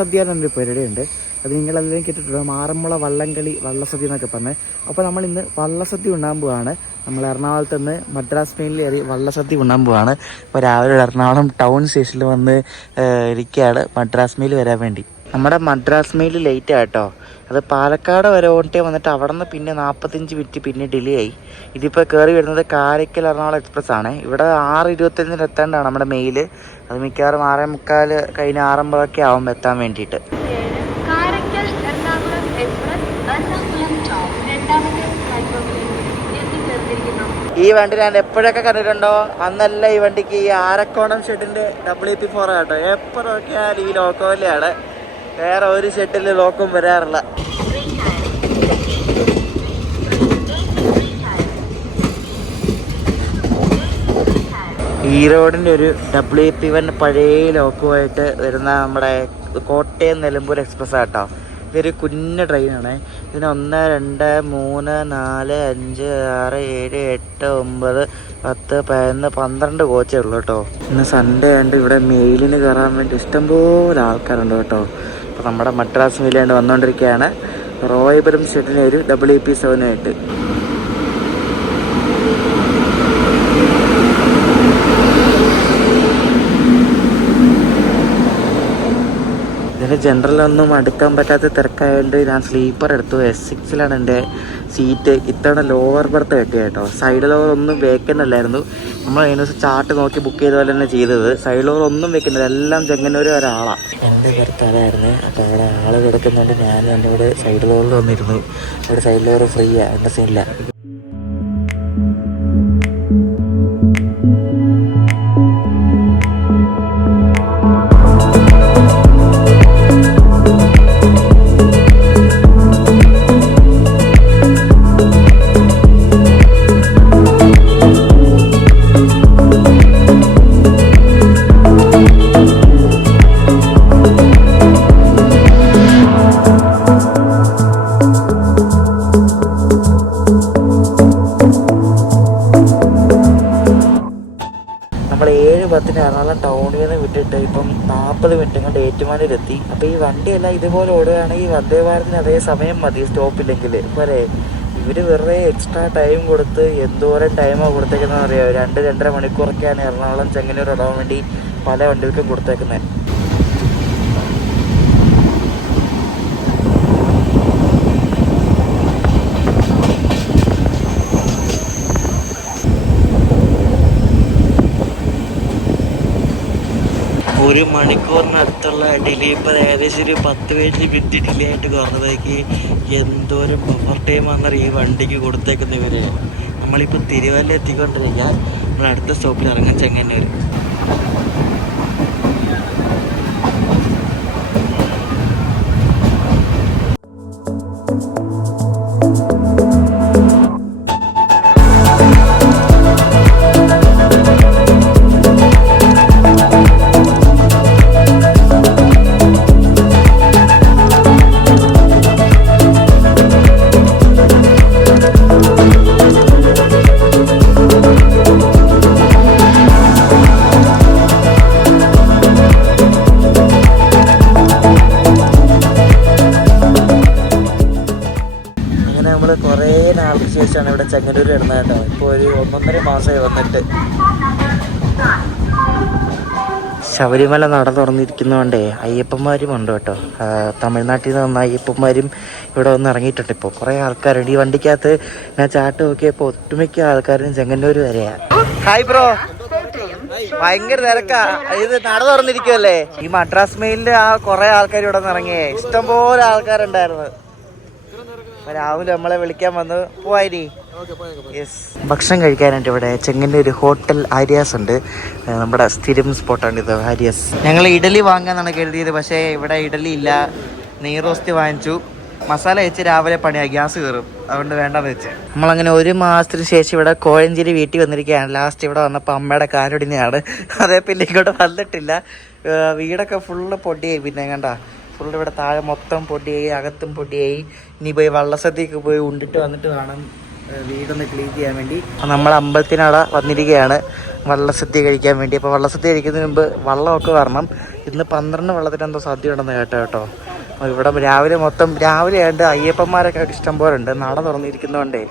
വള്ളസദ്യ എന്നൊരു പരിപാടിയുണ്ട്. അത് നിങ്ങളെല്ലാം കേട്ടിട്ടുണ്ട്? ആറന്മുള വള്ളംകളി വള്ളസദ്യ എന്നൊക്കെ പറഞ്ഞ്. അപ്പോൾ നമ്മൾ ഇന്ന് വള്ളസദ്യ ഉണ്ണാൻ പോവാണ്. നമ്മൾ എറണാകുളത്ത് നിന്ന് മദ്രാസ് മെയിനിൽ കയറി വള്ളസദ്യ ഉണ്ണാൻ പോവാണ്. അപ്പോൾ രാവിലെ എറണാകുളം ടൗൺ സ്റ്റേഷനിൽ വന്ന് ഇരിക്കുകയാണ് മദ്രാസ് മെയിൽ വരാൻ വേണ്ടി. നമ്മുടെ മദ്രാസ് മെയിൽ ലേറ്റ് ആട്ടോ. അത് പാലക്കാട് വരെ ഓട്ടേ വന്നിട്ട് അവിടെ നിന്ന് പിന്നെ നാൽപ്പത്തഞ്ച് മിനിറ്റ് പിന്നെ ഡിലേ ആയി. ഇതിപ്പോൾ കയറി വരുന്നത് കാരക്കൽ എറണാകുളം എക്സ്പ്രസ് ആണ്. ഇവിടെ ആറ് ഇരുപത്തഞ്ചിന് എത്തേണ്ടതാണ് നമ്മുടെ മെയിൽ അത് മിക്കവാറും ആറേ മുക്കാൽ കഴിഞ്ഞ് ആറമ്പതൊക്കെ ആവും എത്താൻ വേണ്ടിയിട്ട്. ഈ വണ്ടി ഞാൻ എപ്പോഴൊക്കെ കണ്ടിട്ടുണ്ടോ? അന്നല്ല ഈ വണ്ടിക്ക് ഈ ആരക്കോണം ഷെഡിന്റെ ഡബ്ല്യു പി ഫോർ കേട്ടോ എപ്പോഴൊക്കെ ഈ ലോക്കോയിലാണ് വേറെ ഒരു ഷെഡിൽ ലോക്കും വരാറില്ല. ഈ റോഡിന്റെ ഒരു ഡബ്ല്യു പി വൺ പഴയ ലോക്കുമായിട്ട് വരുന്ന നമ്മുടെ കോട്ടയം നിലമ്പൂർ എക്സ്പ്രസ് ആട്ടോ. ഇതൊരു കുഞ്ഞ ട്രെയിനാണ്. ഇതിന് ഒന്ന് രണ്ട് മൂന്ന് നാല് അഞ്ച് ആറ് ഏഴ് എട്ട് ഒമ്പത് പത്ത് പതിനൊന്ന് പന്ത്രണ്ട് കോച്ചേ ഉള്ളൂ കേട്ടോ. ഇന്ന് സൺഡേ ആയതുകൊണ്ട് ഇവിടെ മെയിലിന് കയറാൻ വേണ്ടി ഇഷ്ടംപോലെ ആൾക്കാരുണ്ട് കേട്ടോ. അപ്പോൾ നമ്മുടെ മദ്രാസ് മില്ലാണ്ട് വന്നുകൊണ്ടിരിക്കുകയാണ് റോയപുരം ഷെഡിന് ഒരു ഡബ്ല്യു പി സെവനായിട്ട് ഇതിന് ജനറലൊന്നും അടുക്കാൻ പറ്റാത്ത തിരക്കായതുകൊണ്ട് ഞാൻ സ്ലീപ്പർ എടുത്തു. എസ് സിക്സിലാണ് എന്റെ സീറ്റ് ഇത്തവണ ലോവർ ബർത്ത് കിട്ടിയ കേട്ടോ സൈഡ് ലോവർ ഒന്നും വേക്കന്റ് അല്ലായിരുന്നു. നമ്മൾ അതിന് ചാർട്ട് നോക്കി ബുക്ക് ചെയ്ത പോലെ തന്നെ ചെയ്തത്. സൈഡ് ലോവർ ഒന്നും വെക്കുന്നില്ല എല്ലാം ചെങ്ങന്നൂർ ഒരാളാണ് എന്റെ ബർത്ത് അപ്പോൾ അവിടെ ആൾ കിടക്കുന്നുണ്ട്. ഞാൻ എന്റെ ഇവിടെ സൈഡ് ലോവറിൽ വന്നിരുന്നു. ഇവിടെ സൈഡ് ലോവർ ഫ്രീ ആണ് എന്റെ സീനില്ല പത്തിന് എറണാകുളം ടൗണിൽ നിന്ന് വിട്ടിട്ട് ഇപ്പം നാൽപ്പത് മിനിറ്റ് കൊണ്ട് ഏറ്റുമാനൂരെത്തി. അപ്പോൾ ഈ വണ്ടിയെല്ലാം ഇതുപോലെ ഓടുകയാണെങ്കിൽ വന്ദേ ഭാരതിന് അതേ സമയം മതി സ്റ്റോപ്പില്ലെങ്കിൽ പോരെ ഇവർ വെറുതെ എക്സ്ട്രാ ടൈം കൊടുത്ത് എന്തോരം ടൈമാണ് കൊടുത്തേക്കുന്നതെന്ന് അറിയാമോ രണ്ട് രണ്ടര മണിക്കൂറൊക്കെയാണ് എറണാകുളം ചെങ്ങന്നൂർ ഇടാൻ വേണ്ടി പല വണ്ടികൾക്കും കൊടുത്തേക്കുന്നത് ഒരു മണിക്കൂറിനടുത്തുള്ള ഡിലേ ഇപ്പോൾ ഏകദേശം ഒരു പത്ത് പതിനഞ്ച് മിനിറ്റ് ഡിലേ ആയിട്ട് കുറഞ്ഞതേക്ക് എന്തോരം ബഫർ ടൈം ആണെന്നറിയ? ഈ വണ്ടിക്ക് കൊടുത്തേക്കുന്ന ഇവർ നമ്മളിപ്പോൾ തിരുവല്ല എത്തിക്കൊണ്ടിരിക്കുക. നമ്മൾ അടുത്ത സ്റ്റോപ്പിൽ ഇറങ്ങാൻ ചെങ്ങന്നൂർ ചെങ്ങന്നൂർ ഇടുന്നതായിട്ടാണ് ഇപ്പോൾ ഒരു ഒന്നൊന്നര മാസമായി വന്നിട്ട്. ശബരിമല നട തുറന്നിരിക്കുന്നതുകൊണ്ടേ അയ്യപ്പന്മാരും ഉണ്ട് കേട്ടോ. തമിഴ്നാട്ടിൽ നിന്ന് വന്ന അയ്യപ്പന്മാരും ഇവിടെ വന്ന് ഇറങ്ങിയിട്ടുണ്ട് ഇപ്പോൾ കുറേ ആൾക്കാരുണ്ട്. ഈ വണ്ടിക്കകത്ത് ഞാൻ ചാട്ട് നോക്കിയപ്പോൾ ഒട്ടുമിക്ക ആൾക്കാരും ചെങ്ങന്നൂർ വരെയാണ് ഹായ് ബ്രോ ഭയങ്കര തിരക്കാ. ഇത് നട തുറന്നിരിക്കുമല്ലേ ഈ മദ്രാസ് മെയിലിൽ ആ കുറെ ആൾക്കാർ ഇവിടെ നിന്ന് ഇറങ്ങിയേ. ഇഷ്ടംപോലെ ആൾക്കാരുണ്ടായിരുന്നു. അപ്പൊ രാവിലെ നമ്മളെ വിളിക്കാൻ വന്ന്. പോവാരി യെസ് ഭക്ഷണം കഴിക്കാനായിട്ട് ഇവിടെ ചെങ്ങന്നൂർ ഹോട്ടൽ ആര്യാസ് ഉണ്ട്. നമ്മുടെ സ്ഥിരം സ്പോട്ടാണ് ഇത് ആര്യാസ് ഞങ്ങൾ ഇഡലി വാങ്ങാന്നാണ് കരുതിയത് പക്ഷേ ഇവിടെ ഇഡലി ഇല്ല. നെയ് വാങ്ങിച്ചു. മസാല വെച്ച് രാവിലെ പണിയാ ഗ്യാസ് കയറും അതുകൊണ്ട് വേണ്ടെന്ന് വെച്ച്. നമ്മളങ്ങനെ ഒരു മാസത്തിന് ശേഷം ഇവിടെ കോഴഞ്ചേരി വീട്ടിൽ വന്നിരിക്കുകയാണ്. ലാസ്റ്റ് ഇവിടെ വന്നപ്പോൾ അമ്മയുടെ കാലൊടിനെയാണ് അതേ പിന്നെ ഇങ്ങോട്ട് വന്നിട്ടില്ല. വീടൊക്കെ ഫുള്ള് പൊടിയായി പിന്നെ കണ്ട? ഫുള്ള് ഇവിടെ താഴെ മൊത്തം പൊടിയായി അകത്തും പൊടിയായി. ഇനി പോയി വള്ളസദ്യക്ക് പോയി ഉണ്ടിട്ട് വന്നിട്ട് വേണം വീടൊന്ന് ക്ലീൻ ചെയ്യാൻ വേണ്ടി. നമ്മൾ അമ്പലത്തിനട വന്നിരിക്കുകയാണ് വള്ളസദ്യ കഴിക്കാൻ വേണ്ടി. അപ്പോൾ വള്ളസദ്യ കഴിക്കുന്നതിന് മുമ്പ് വള്ളമൊക്കെ വരണം. ഇന്ന് പന്ത്രണ്ട് വള്ളത്തിന് എന്തോ സദ്യ ഉണ്ടെന്ന് കേട്ടോ കേട്ടോ. ഇവിടെ രാവിലെ മൊത്തം രാവിലെ ആയിട്ട് അയ്യപ്പന്മാരൊക്കെ ഇഷ്ടം പോലെ ഉണ്ട് നട തുറന്നിരിക്കുന്നതുകൊണ്ടേ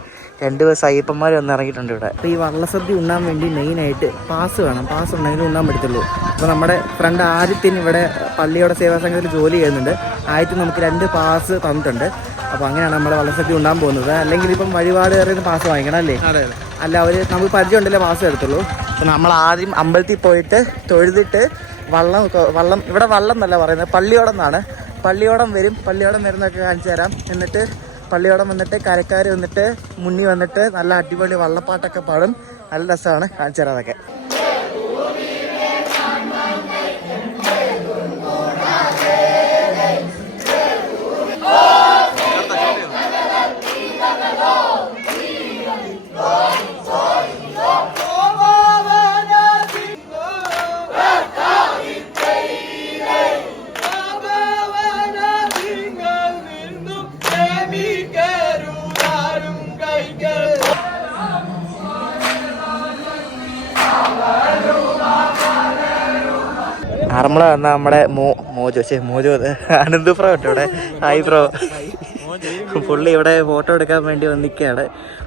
രണ്ട് ദിവസം അയ്യപ്പന്മാർ വന്ന് ഇറങ്ങിയിട്ടുണ്ട് ഇവിടെ. അപ്പോൾ ഈ വള്ളസദ്യ ഉണ്ണാൻ വേണ്ടി മെയിനായിട്ട് പാസ് വേണം. പാസ് ഉണ്ടെങ്കിൽ ഉണ്ണാൻ പറ്റത്തുള്ളൂ. അപ്പോൾ നമ്മുടെ ഫ്രണ്ട് ആദിത്യൻ ഇവിടെ പള്ളിയുടെ സേവാ സംഘത്തിൽ ജോലി ചെയ്യുന്നുണ്ട്. ആദ്യത്തെ നമുക്ക് രണ്ട് പാസ് തന്നിട്ടുണ്ട്. അപ്പോൾ അങ്ങനെയാണ് നമ്മൾ വള്ളസദ്യ ഉണ്ടാൻ പോകുന്നത്. അല്ലെങ്കിൽ ഇപ്പം വഴിപാട് കയറിയ പാസ് വാങ്ങിക്കണം അല്ലേ? അതെ അതെ. അല്ല അവർ നമുക്ക് പരിചയം ഉണ്ടല്ലേ പാസ് തരത്തുള്ളൂ? അപ്പോൾ നമ്മൾ ആദ്യം അമ്പലത്തിൽ പോയിട്ട് തൊഴുതിട്ട് വള്ളം വള്ളം ഇവിടെ വള്ളം എന്നല്ല പറയുന്നത് പള്ളിയോടം എന്നാണ്. പള്ളിയോടം വരും പള്ളിയോടം വരുന്നൊക്കെ കാണിച്ചു തരാം. എന്നിട്ട് പള്ളിയോടം വന്നിട്ട് കരക്കാർ വന്നിട്ട് മുന്നി വന്നിട്ട് നല്ല അടിപൊളി വള്ളപ്പാട്ടൊക്കെ പാടും. നല്ല രസമാണ്. കാണിച്ചു തരാം അതൊക്കെ. മോജോ ശേ മോജോ അനന്ത് പ്രോ കേട്ടോ ഇവിടെ. ഹായ് പ്രോ പുള്ളി ഇവിടെ ഫോട്ടോ എടുക്കാൻ വേണ്ടി വന്നിരിക്കുകയാണ്.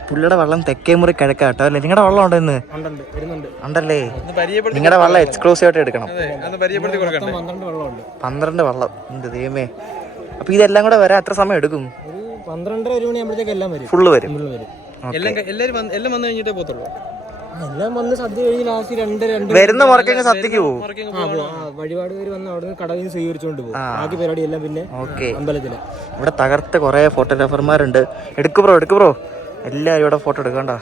പുള്ളിയുടെ വള്ളം തെക്കേ മുറി കിഴക്കാട്ടോ അല്ലേ? നിങ്ങളുടെ വള്ളം ഉണ്ടോ ഇന്ന്? ഉണ്ടല്ലേ? നിങ്ങളുടെ വള്ളം എക്സ്ക്ലൂസീവ് ആയിട്ട് എടുക്കണം. പന്ത്രണ്ട് വള്ളം എന്ത് ദൈവമേ. അപ്പൊ ഇതെല്ലാം കൂടെ വരാൻ എത്ര സമയം എടുക്കും? ഒരു പന്ത്രണ്ടര ഒരു മണിയാകുമ്പോഴത്തേക്ക് എല്ലാം വരും. ഫുള്ള് വരും. ഫുള്ള് വരും. എല്ലാം വന്നു എല്ലാരും എല്ലാം വന്നു കഴിഞ്ഞിട്ടേ പോത്തുള്ളൂ എല്ലാം വന്ന് സദ്യ കഴിഞ്ഞ് ലാസ്റ്റ് രണ്ട് രണ്ട് വരുന്ന മുറക്കങ്ങ് സത്യക്ക് പോകും ആ, പോ- ആ, വഴിപാട് പേര് വന്ന് അവിടെ നിന്ന് നിന്ന് സ്വീകരിച്ചുകൊണ്ട് പോകും ബാക്കി പരിപാടി എല്ലാം പിന്നെ ഓക്കെ. അമ്പലത്തിൽ. ഇവിടെ തകർത്ത് കുറേ ഫോട്ടോഗ്രാഫർമാരുണ്ട് എടുക്കു ബ്രോ എടുക്കു ബ്രോ എല്ലാവരും ഇവിടെ ഫോട്ടോ എടുക്കണ്ട.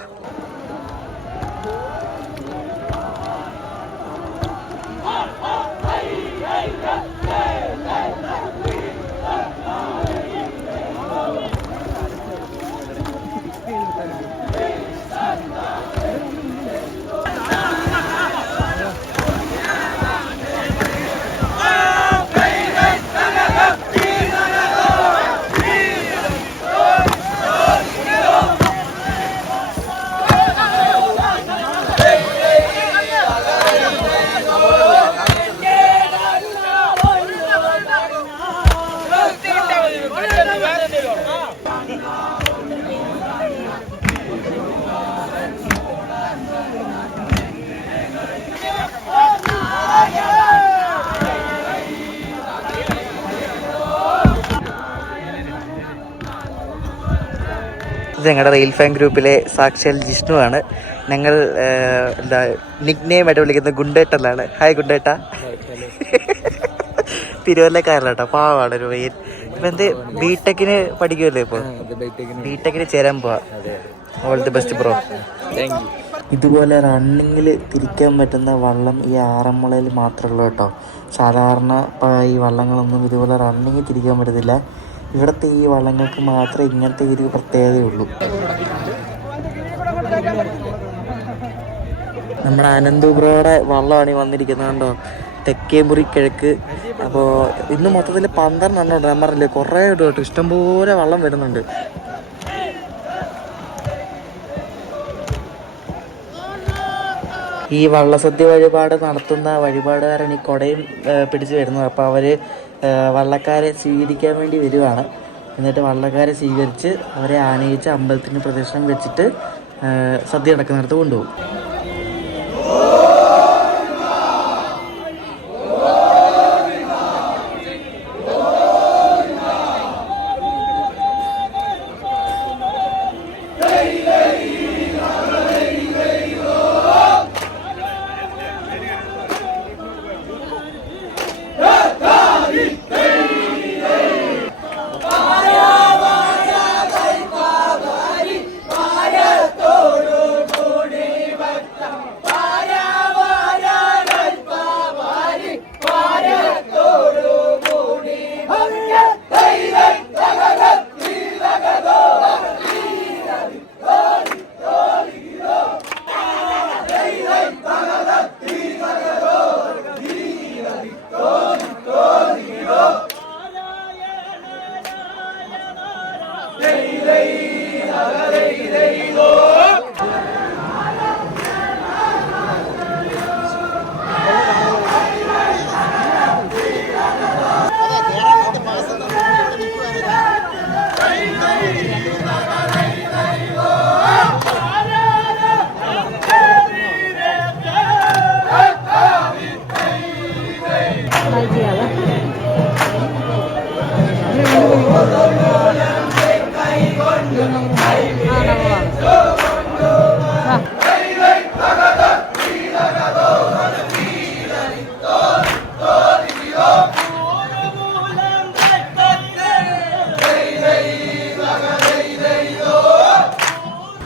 ഞങ്ങളുടെ റെയിൽ ഫാൻ ഗ്രൂപ്പിലെ സാക്ഷാൽ ജിഷ്ണു ആണ് ഞങ്ങൾ എന്താ നിക് വിളിക്കുന്ന വിളിക്കുന്നത് ഗുണ്ടേട്ടനാണ് ഹായ് ഗുണ്ടേട്ട. തിരുവല്ലക്കാരനാട്ടോ പാവാണ് ഒരു പയ്യൻ ഇപ്പൊ എന്ത് ബിടെക്കിന് പഠിക്കുമല്ലോ ഇപ്പൊ? ബിടെക്കിന് ചേരാൻ പോവാ. All the best bro thank you ഇതുപോലെ റണ്ണിങ്ങിൽ തിരിക്കാൻ പറ്റുന്ന വള്ളം ഈ ആറന്മുളയിൽ മാത്രമേ ഉള്ളൂ കേട്ടോ. സാധാരണ ഈ വള്ളങ്ങളൊന്നും ഇതുപോലെ റണ്ണിങ് തിരിക്കാൻ പറ്റത്തില്ല. ഇവിടുത്തെ ഈ വള്ളങ്ങൾക്ക് മാത്രമേ ഇങ്ങനത്തെ ഒരു പ്രത്യേകതയുള്ളൂ. നമ്മുടെ അനന്തപുരയുടെ വള്ളമാണ് ഈ വന്നിരിക്കുന്നത് കണ്ടോ? തെക്കേമുറി കിഴക്ക്. അപ്പോൾ ഇന്ന് മൊത്തത്തിൽ പന്ത്രണ്ടെണ്ണം ഉണ്ട്. ഞാൻ കുറേ ഉണ്ട് കേട്ടോ. ഇഷ്ടംപോലെ വള്ളം വരുന്നുണ്ട്. ഈ വള്ളസദ്യ വഴിപാട് നടത്തുന്ന വഴിപാടുകാരാണ് ഈ കൊടയും പിടിച്ച് വരുന്നത്. അപ്പോൾ അവർ വള്ളക്കാരെ സ്വീകരിക്കാൻ വേണ്ടി വരുവാണ്. എന്നിട്ട് വള്ളക്കാരെ സ്വീകരിച്ച് അവരെ ആനയിച്ച് അമ്പലത്തിന് പ്രദക്ഷിണം വെച്ചിട്ട് സദ്യ നടക്കുന്നിടത്ത് കൊണ്ടുപോകും.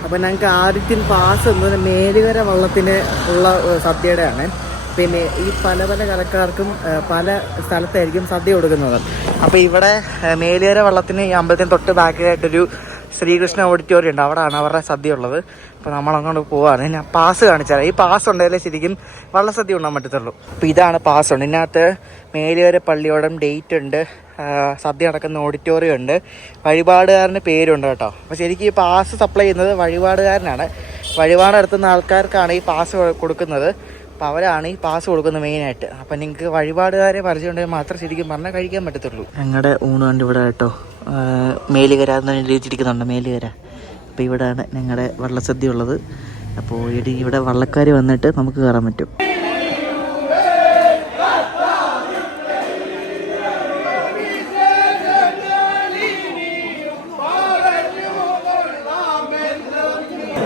അപ്പോൾ ഞങ്ങൾക്ക് ആദ്യത്തിൽ പാസ് എന്നത് മേലുകര വള്ളത്തിന് ഉള്ള സദ്യയുടെയാണ്. പിന്നെ ഈ പല പല കലക്കാർക്കും പല സ്ഥലത്തായിരിക്കും സദ്യ കൊടുക്കുന്നത്. അപ്പോൾ ഇവിടെ മേലുകര വള്ളത്തിന് ഈ അമ്പലത്തിന് തൊട്ട് ബാക്കിലായിട്ടൊരു ശ്രീകൃഷ്ണ ഓഡിറ്റോറിയം ഉണ്ട്. അവിടെയാണ് അവരുടെ സദ്യ ഉള്ളത് അപ്പോൾ നമ്മൾ അങ്ങോട്ട് പോവാണ് ഞാൻ പാസ് കാണിച്ചാൽ ഈ പാസ് ഉണ്ടെങ്കിലേ ശരിക്കും വള്ളസദ്യ ഉണ്ണാൻ പറ്റത്തുള്ളൂ. അപ്പോൾ ഇതാണ് പാസ് ഉണ്ട്. ഇതിനകത്ത് മേലുകര പള്ളിയോടം ഡേറ്റ് ഉണ്ട്. സദ്യ നടക്കുന്ന ഓഡിറ്റോറിയം ഉണ്ട് വഴിപാടുകാരന്റെ പേരുണ്ട് കേട്ടോ. അപ്പോൾ ശരിക്കും ഈ പാസ് സപ്ലൈ ചെയ്യുന്നത് വഴിപാടുകാരനാണ്. വഴിപാട് നടത്തുന്ന ആൾക്കാർക്കാണ് ഈ പാസ് കൊടുക്കുന്നത്. അപ്പോൾ അവരാണ് ഈ പാസ് കൊടുക്കുന്നത് മെയിനായിട്ട് അപ്പം നിങ്ങൾക്ക് വഴിപാടുകാരെ പരിചയമുണ്ടെങ്കിൽ മാത്രം ശരിക്കും പറഞ്ഞാൽ കഴിക്കാൻ പറ്റത്തുള്ളൂ. ഞങ്ങളുടെ ഊണ് കണ്ട് ഇവിടെ കേട്ടോ. മേലുകര എന്ന് എഴുതിയിരിക്കുന്നുണ്ട് മേലുകര. അപ്പോൾ ഇവിടെയാണ് ഞങ്ങളുടെ വള്ളസദ്യ ഉള്ളത്. അപ്പോൾ ഇവിടെ വള്ളക്കാർ വന്നിട്ട് നമുക്ക് കയറാൻ പറ്റും.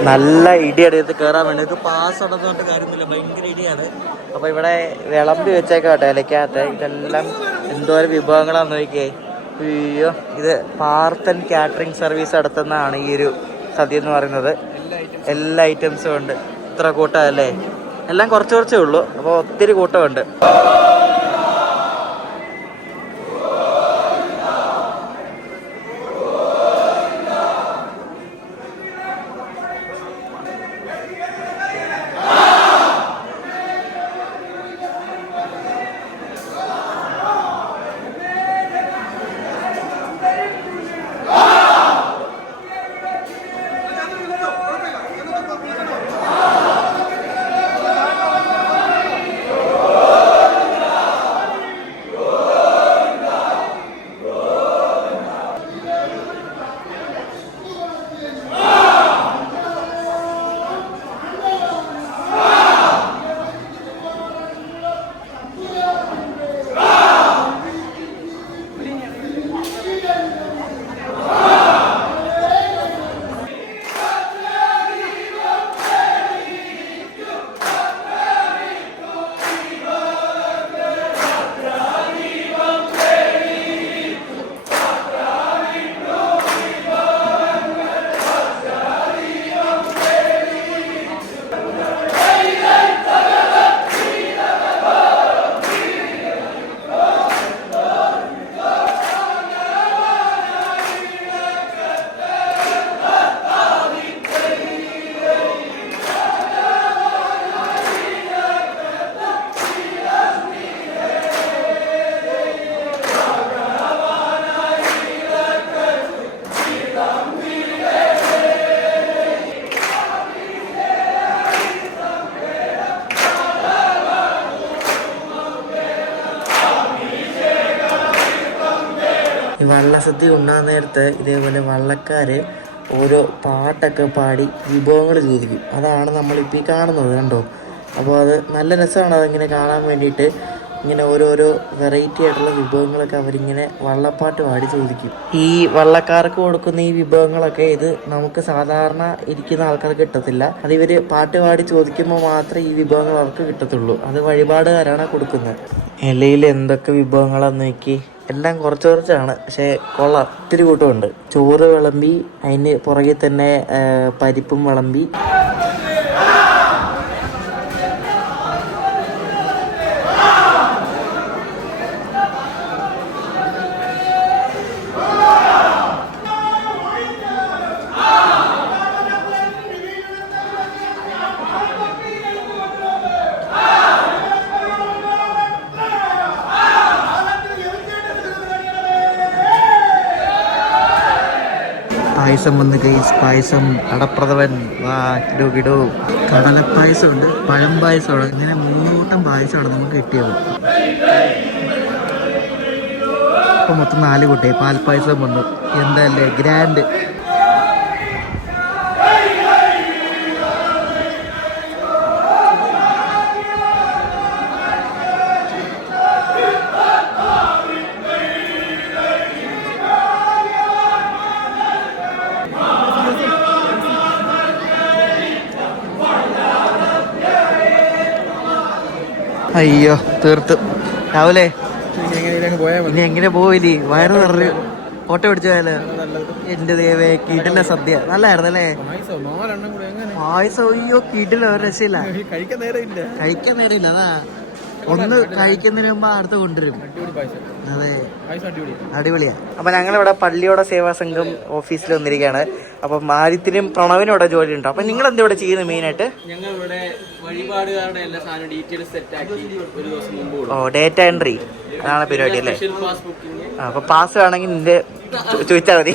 നല്ല ഇടിയാണ്. ഇത് കയറാൻ വേണ്ടി. ഇത് പാസ് പറഞ്ഞിട്ട് കാര്യമൊന്നുമില്ല. ഭയങ്കര ഇടിയാണ്. അപ്പൊ ഇവിടെ വിളമ്പി വെച്ചേക്കോട്ടെ ഇലക്കകത്ത്. ഇതെല്ലാം എന്തോരം വിഭവങ്ങളാന്ന് നോക്കിയേ. അയ്യോ ഇത് പാർത്തൻ കാറ്ററിംഗ് സർവീസ് നടത്തുന്നതാണ് ഈ ഒരു സദ്യ എന്ന് പറയുന്നത്. എല്ലാ ഐറ്റംസും ഉണ്ട്. ഇത്ര കൂട്ടമല്ലേ എല്ലാം കുറച്ച് കുറച്ചേ ഉള്ളൂ. അപ്പോൾ ഒത്തിരി കൂട്ടമുണ്ട് ഈ ഉണ്ടാകുന്ന നേരത്ത് ഇതേപോലെ വള്ളക്കാർ ഓരോ പാട്ടൊക്കെ പാടി വിഭവങ്ങൾ ചോദിക്കും അതാണ് നമ്മളിപ്പോൾ ഈ കാണുന്നത് കണ്ടോ? അപ്പോൾ അത് നല്ല രസമാണ് അതിങ്ങനെ കാണാൻ വേണ്ടിയിട്ട്. ഇങ്ങനെ ഓരോരോ വെറൈറ്റി ആയിട്ടുള്ള വിഭവങ്ങളൊക്കെ അവരിങ്ങനെ വള്ളപ്പാട്ട് പാടി ചോദിക്കും. ഈ വള്ളക്കാർക്ക് കൊടുക്കുന്ന ഈ വിഭവങ്ങളൊക്കെ ഇത് നമുക്ക് സാധാരണ ഇരിക്കുന്ന ആൾക്കാർക്ക് കിട്ടത്തില്ല. അത് ഇവർ പാട്ട് പാടി ചോദിക്കുമ്പോൾ മാത്രമേ ഈ വിഭവങ്ങൾ അവർക്ക് കിട്ടത്തുള്ളൂ. അത് വഴിപാടുകാരാണ് കൊടുക്കുന്നത്. ഇലയിൽ എന്തൊക്കെ വിഭവങ്ങളാന്ന് നോക്കി. എല്ലാം കുറച്ച് കുറച്ചാണ്. പക്ഷേ കൊള്ള ഒത്തിരി കൂട്ടമുണ്ട്. ചോറ് വിളമ്പി അതിന് പുറകെ തന്നെ പരിപ്പും വിളമ്പി. പായസം വന്ന് കൈസ് പായസം അടപ്രഥവൻ കിടു കിടു. കടലപ്പായസം ഉണ്ട് പഴം പായസമാണ് ഇങ്ങനെ മൂന്ന് കൂട്ടം പായസമാണ് നമുക്ക് കിട്ടിയത്. ഇപ്പം മൊത്തം നാല് കുട്ടി പാൽപ്പായസം വന്നു. എന്തല്ലേ ഗ്രാൻഡ് അയ്യോ തീർത്ത്. രാവിലെ ഇനി എങ്ങനെ പോയില്ലേ വയറ് നിറഞ്ഞു ഫോട്ടോ പിടിച്ചു പോയാലോ? എന്റെ ദേവേ കീട്ടിലെ സദ്യ. നല്ലായിരുന്നു അല്ലേ? പായസം അയ്യോ കിടില ഒരു രക്ഷയില്ല. കഴിക്കാൻ നേരമില്ല അതാ. ഒന്ന് കഴിക്കുന്നതിന് മുമ്പ് അടുത്ത് കൊണ്ടുവരും. അതെ. അടിപൊളിയാ. അപ്പൊ ഞങ്ങളിവിടെ പള്ളിയോടെ സേവാ സംഘം ഓഫീസിൽ വന്നിരിക്കുകയാണ്. അപ്പൊ മാരിത്തിനും പ്രണവിനും ഇവിടെ ജോലി ഉണ്ടോ അപ്പൊ നിങ്ങൾ എന്താ ഇവിടെ ചെയ്യുന്നത് മെയിൻ ആയിട്ട്? ഞങ്ങൾ ഇവിടെ വഴിപാടുകാരുടെ എല്ലാ സാധനം ഡീറ്റെയിൽസ് ഒരു ദിവസം മുമ്പ് ഓ ഡേറ്റ എൻട്രി അതാണ് പരിപാടി അല്ലേ? സ്പെഷ്യൽ പാസ് ബുക്കിംഗ് അപ്പൊ പാസ് വേണമെങ്കിൽ നിന്റെ ചോദിച്ചാൽ മതി.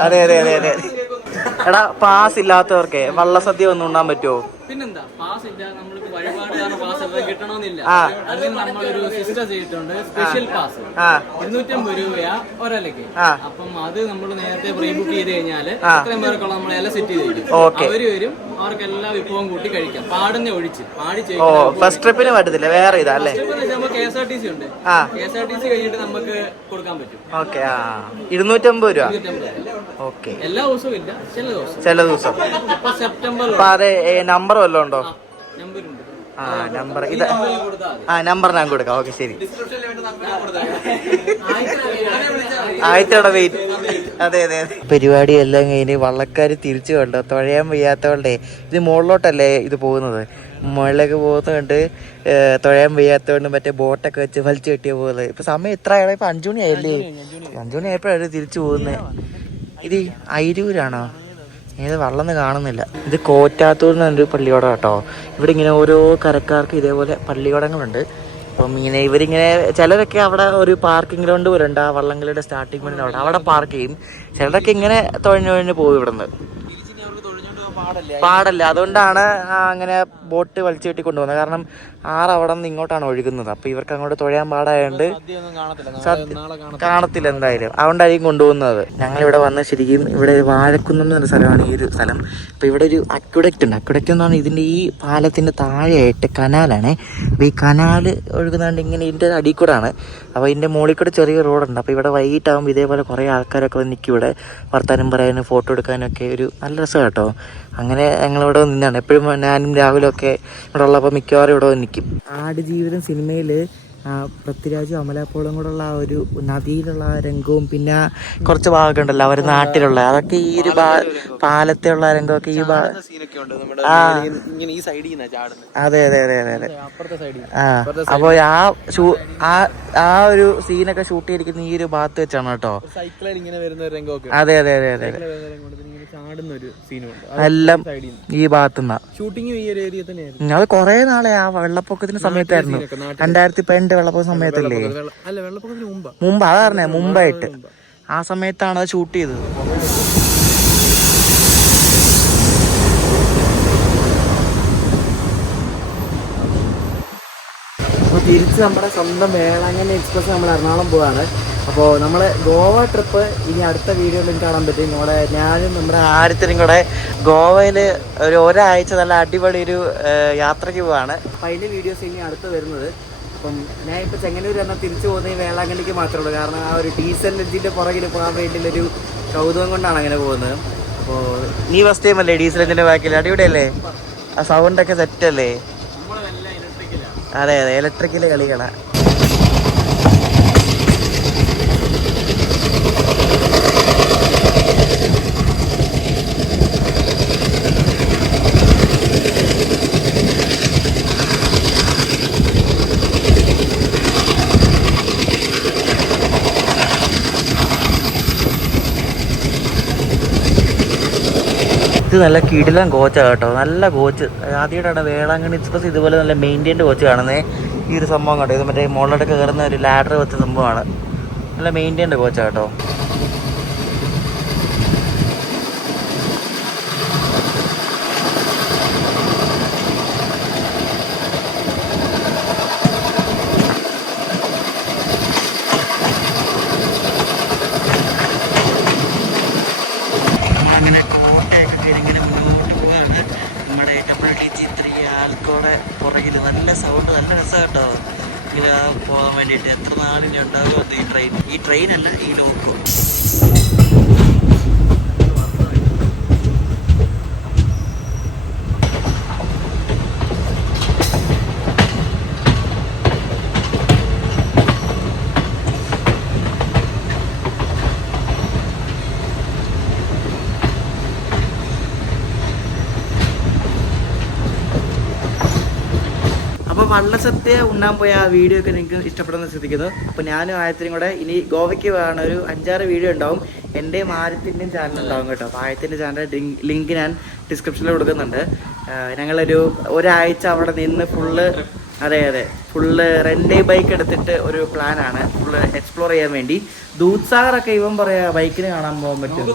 അതെ അതെ അതെ അതെ. എടാ പാസ് ഇല്ലാത്തവർക്ക് വള്ളസദ്യ ഒന്നും ഉണ്ണാൻ പറ്റുമോ പിന്നെന്താ പാസ് ഇല്ല നമ്മൾക്ക് വഴിപാട് പാസ് കിട്ടണമെന്നില്ല. അതിന് നമ്മളൊരു സിസ്റ്റം ചെയ്തിട്ടുണ്ട് സ്പെഷ്യൽ പാസ് ഇരുന്നൂറ്റമ്പത് രൂപയാ ഒരലക്ക്. അപ്പം അത് നമ്മൾ നേരത്തെ പ്രീ ബുക്ക് ചെയ്ത് കഴിഞ്ഞാൽ ആ. ഇത്രയും പേർക്കുള്ള നമ്മളെല്ലാം സെറ്റ് ഓക്കേ. അവർ വരും അവർക്ക് എല്ലാ വിഭവം കൂട്ടി കഴിക്കാം. പാടുന്ന ഒഴിച്ച് പാടി ഓ ഫസ്റ്റ് ട്രിപ്പിന് പറ്റത്തില്ല വേറെ ഇതാ അല്ലേ? K S R T C ഉണ്ട്. K S R T C കഴിഞ്ഞിട്ട് നമുക്ക് കൊടുക്കാൻ പറ്റും. ഓക്കെ ആ. ഇരുന്നൂറ്റമ്പത് രൂപ. ഓക്കെ. എല്ലാ ദിവസവും ഇല്ല ചില ദിവസം. ചില ദിവസം. ഇപ്പൊ സെപ്റ്റംബറിൽ അപ്പൊ നമ്പർ വല്ലതും ഉണ്ടോ? നമ്പർ ഉണ്ട്. ആ നമ്പർ ഇത് ആ നമ്പർ ഞാൻ കൊടുക്കാം. ഓക്കെ ശരി. ആയിട്ടോടെ വെയിറ്റ് അതെ അതെ പരിപാടി എല്ലാം കഴിഞ്ഞ് വള്ളക്കാർ തിരിച്ചു കണ്ടോ. തുഴയാൻ വയ്യാത്തവളുടെ ഇത് മുകളിലോട്ടല്ലേ ഇത് പോകുന്നത്? മുകളിലേക്ക് പോകുന്നതുകൊണ്ട് തുഴയാൻ വയ്യാത്തതുകൊണ്ട് മറ്റേ ബോട്ടൊക്കെ വെച്ച് വലിച്ചു കെട്ടിയ പോകുന്നത്. ഇപ്പൊ സമയം എത്ര ആയാലും ഇപ്പൊ അഞ്ചു മണി ആയല്ലേ അഞ്ചു മണി ആയപ്പോഴാണ് തിരിച്ചു പോകുന്നത്. ഇത് അയിരൂരാണോ ഏത് വള്ളന്ന് കാണുന്നില്ല. ഇത് കോറ്റാത്തൂർ എന്നൊരു പള്ളിയോടം കേട്ടോ ഇവിടെ ഇങ്ങനെ ഓരോ കരക്കാർക്ക് ഇതേപോലെ പള്ളിയോടങ്ങളുണ്ട്. അപ്പം ഇങ്ങനെ ഇവരിങ്ങനെ ചിലരൊക്കെ അവിടെ ഒരു പാർക്കിംഗ് ഗ്രൗണ്ട് പോലെ ഉണ്ട്. ആ വള്ളംകളിയുടെ സ്റ്റാർട്ടിംഗ് പോയിന്റ് അവിടെ. അവിടെ പാർക്ക് ചെയ്യും. ചിലരൊക്കെ ഇങ്ങനെ തുഴഞ്ഞു തുഴഞ്ഞു പോകും ഇവിടുന്ന്. പാടല്ല? അതുകൊണ്ടാണ് അങ്ങനെ ബോട്ട് വലിച്ചു കെട്ടി കൊണ്ടുപോകുന്നത് കാരണം ആറ് അവിടെ നിന്ന് ഇങ്ങോട്ടാണ് ഒഴുകുന്നത്. അപ്പൊ ഇവർക്ക് അങ്ങോട്ട് തുഴയാൻ പാടായതുകൊണ്ട് സത്യം കാണത്തില്ല. എന്തായാലും. അതുകൊണ്ടായിരിക്കും കൊണ്ടുപോകുന്നത്. ഞങ്ങൾ ഇവിടെ വന്ന ശരിക്കും ഇവിടെ വാഴക്കുന്നം എന്നൊരു സ്ഥലമാണ് ഈ ഒരു സ്ഥലം. അപ്പൊ ഇവിടെ ഒരു അക്യുഡക്റ്റ് ഉണ്ട്. അക്യുഡക്റ്റ് എന്ന് പറഞ്ഞാൽ ഇതിന്റെ ഈ പാലത്തിന്റെ താഴെയായിട്ട് കനാലാണ്. അപ്പൊ ഈ കനാല് ഒഴുകുന്നതുകൊണ്ട് ഇങ്ങനെ ഇതിന്റെ അടിയിൽ കൂടാണ്. അപ്പൊ ഇതിന്റെ മുകളിൽ കൂടെ ചെറിയ റോഡുണ്ട്. അപ്പൊ ഇവിടെ വൈകിട്ടാകുമ്പോൾ ഇതേപോലെ കുറെ ആൾക്കാരൊക്കെ വന്ന് നിൽക്കും ഇവിടെ. വർത്താനം പറയാനും ഫോട്ടോ എടുക്കാനൊക്കെ ഒരു നല്ല രസം കേട്ടോ. അങ്ങനെ ഞങ്ങളിവിടെ നിന്നാണ്. എപ്പോഴും ഞാനും രാവിലെ ഒക്കെ ഇവിടെ ഉള്ളപ്പോൾ മിക്കവാറും ഇവിടെ നിൽക്കും നിൽക്കും ആടുജീവിതം സിനിമയിൽ പൃഥ്വിരാജും അമലപ്പോളും കൂടെ ഉള്ള ആ ഒരു നദിയിലുള്ള ആ രംഗവും പിന്നെ കുറച്ച് ഭാഗമൊക്കെ ഉണ്ടല്ലോ അവർ നാട്ടിലുള്ള അതൊക്കെ ഈ ഒരു പാലത്തെ ഉള്ള രംഗമൊക്കെ ഈ ഭാ- സീനൊക്കെ ഉണ്ട് നമ്മുടെ ഇങ്ങനെ ഈ സൈഡിൽ ചാടുന്നത് അതെ അതെ അതെ അതെ അതെ. ആ അപ്പൊ ആ ഷൂ ആ ആ ഒരു സീനൊക്കെ ഷൂട്ട് ചെയ്തിരിക്കുന്ന ഈ ഒരു ഭാഗത്ത് വെച്ചാണ് കേട്ടോ. അതെ അതെ അതെ അതെ അതെ. വരുന്ന രംഗം ഇങ്ങനെ ചാടുന്ന ഒരു സീനുണ്ട് എല്ലാം ഈ ഭാഗത്തുനിന്നാ ഷൂട്ടിങ്ങും ഈ ഏരിയ തന്നെയായിരുന്നു. ഞങ്ങൾ കൊറേ നാളെ ആ വെള്ളപ്പൊക്കത്തിന്റെ സമയത്തായിരുന്നു. രണ്ടായിരത്തി പതിനെട്ട് വെള്ളപ്പൊക്ക സമയത്തല്ലേ? മുമ്പാ. അതാ പറഞ്ഞേ മുമ്പായിട്ട്. ആ സമയത്താണ് അത് ഷൂട്ട് ചെയ്തത്. അപ്പോൾ തിരിച്ച് നമ്മുടെ സ്വന്തം വേളാങ്കണ്ണി എക്സ്പ്രസ് നമ്മൾ എറണാകുളം പോവാണ്. അപ്പോൾ നമ്മൾ ഗോവ ട്രിപ്പ് ഇനി അടുത്ത വീഡിയോയിൽ കാണാൻ പറ്റും. നമ്മുടെ ഞാനും നമ്മുടെ ആരത്തിനും കൂടെ ഗോവയിൽ ഒരു ഒരാഴ്ച നല്ല അടിപൊളി ഒരു യാത്രയ്ക്ക് പോവാണ്. അപ്പോൾ അതിന്റെ വീഡിയോസ് ഇനി അടുത്ത് വരുന്നത്. അപ്പം ഞാൻ ഇപ്പോൾ ചെങ്ങന്നൂർ എന്നാൽ തിരിച്ചു പോകുന്നത് ഈ വേളാങ്കണ്ണിക്ക് മാത്രമേ ഉള്ളൂ. കാരണം ആ ഒരു ഡീസൽ എഞ്ചിന്റെ പുറകിൽ പോകാൻ വേണ്ടിയിട്ടൊരു കൗതുകം കൊണ്ടാണ് അങ്ങനെ പോകുന്നത്. അപ്പോൾ നീ ഫസ്റ്റ് ടൈം അല്ലേ ഡീസൽ എഞ്ചിന്റെ ബാക്കിൽ അടിപൊളിയല്ലേ? ആ സൗണ്ടൊക്കെ സെറ്റ് അല്ലേ? അതെ അതെ ഇലക്ട്രിക്കൽ കളികളാ. ഇത് നല്ല കിടിലൻ കോച്ചാണ് കേട്ടോ. നല്ല കോച്ച് ആദ്യമായിട്ടാണ് വേളാങ്കണ്ണി എക്സ്പ്രസ് ഇതുപോലെ നല്ല മെയിന്റെയിൻഡ് കോച്ച് കാണുന്നത് ഈ ഒരു സംഭവം കേട്ടോ ഇത് മറ്റേ മുകളിലോട്ടൊക്കെ കയറുന്ന ഒരു ലാഡർ വെച്ച സംഭവമാണ്. നല്ല മെയിന്റെയിൻഡ് കോച്ചാണ് കേട്ടോ നമ്മളങ്ങനെ കോട്ടയൊക്കെ കയറി ഇങ്ങനെ മുന്നോട്ട് പോവാണ് നമ്മുടെ ഡബ്ല്യു ടി ത്രീ ആൽക്കോടെ പുറകിൽ നല്ല സൗണ്ട് നല്ല രസം കേട്ടോ ഇങ്ങനെ പോകാൻ വേണ്ടിയിട്ട് എത്ര നാളിനി ഉണ്ടാകുമോ ഈ ട്രെയിൻ ഈ ട്രെയിൻ അല്ല വള്ളസദ്യ ഉണ്ണാൻ പോയ ആ വീഡിയോ ഒക്കെ നിങ്ങൾക്ക് ഇഷ്ടപ്പെടുന്ന ശ്രദ്ധിക്കുന്നു അപ്പോൾ ഞാനും ആയത്തിനും കൂടെ ഇനി ഗോവയ്ക്ക് പോകാണ് ഒരു അഞ്ചാറ് വീഡിയോ ഉണ്ടാവും. എന്റെയും ആയത്തിന്റെയും ചാനൽ ഉണ്ടാവും കേട്ടോ. അപ്പോൾ ആയത്തിന്റെ ചാനൽ ലിങ്ക് ഞാൻ ഡിസ്ക്രിപ്ഷനിൽ കൊടുക്കുന്നുണ്ട്. ഞങ്ങളൊരു ഒരാഴ്ച അവിടെ നിന്ന് ഫുള്ള് അതെ അതെ. ഫുള്ള് റെന്റ് ബൈക്ക് എടുത്തിട്ട് ഒരു പ്ലാനാണ് ഫുള്ള് എക്സ്പ്ലോർ ചെയ്യാൻ വേണ്ടി. ദൂത്സാഗറൊക്കെ ഇവൻ പറയാ ബൈക്കിന് കാണാൻ പോകാൻ പറ്റും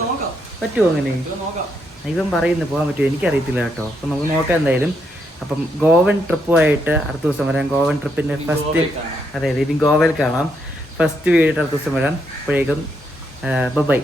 പറ്റുമോ അങ്ങനെ? ഇവൻ പറയുന്നു പോകാൻ പറ്റുമോ? എനിക്കറിയത്തില്ല കേട്ടോ. അപ്പം നമുക്ക് നോക്കാം എന്തായാലും. അപ്പം ഗോവൻ ട്രിപ്പുമായിട്ട് അടുത്ത ദിവസം വരാം. ഗോവൻ ട്രിപ്പിന്റെ ഫസ്റ്റ് അതെ അതെ ഇനി ഗോവയിൽ കാണാം. ഫസ്റ്റ് വീഡിയോ അടുത്ത ദിവസം വരാം. അപ്പോഴേക്കും ബൈ.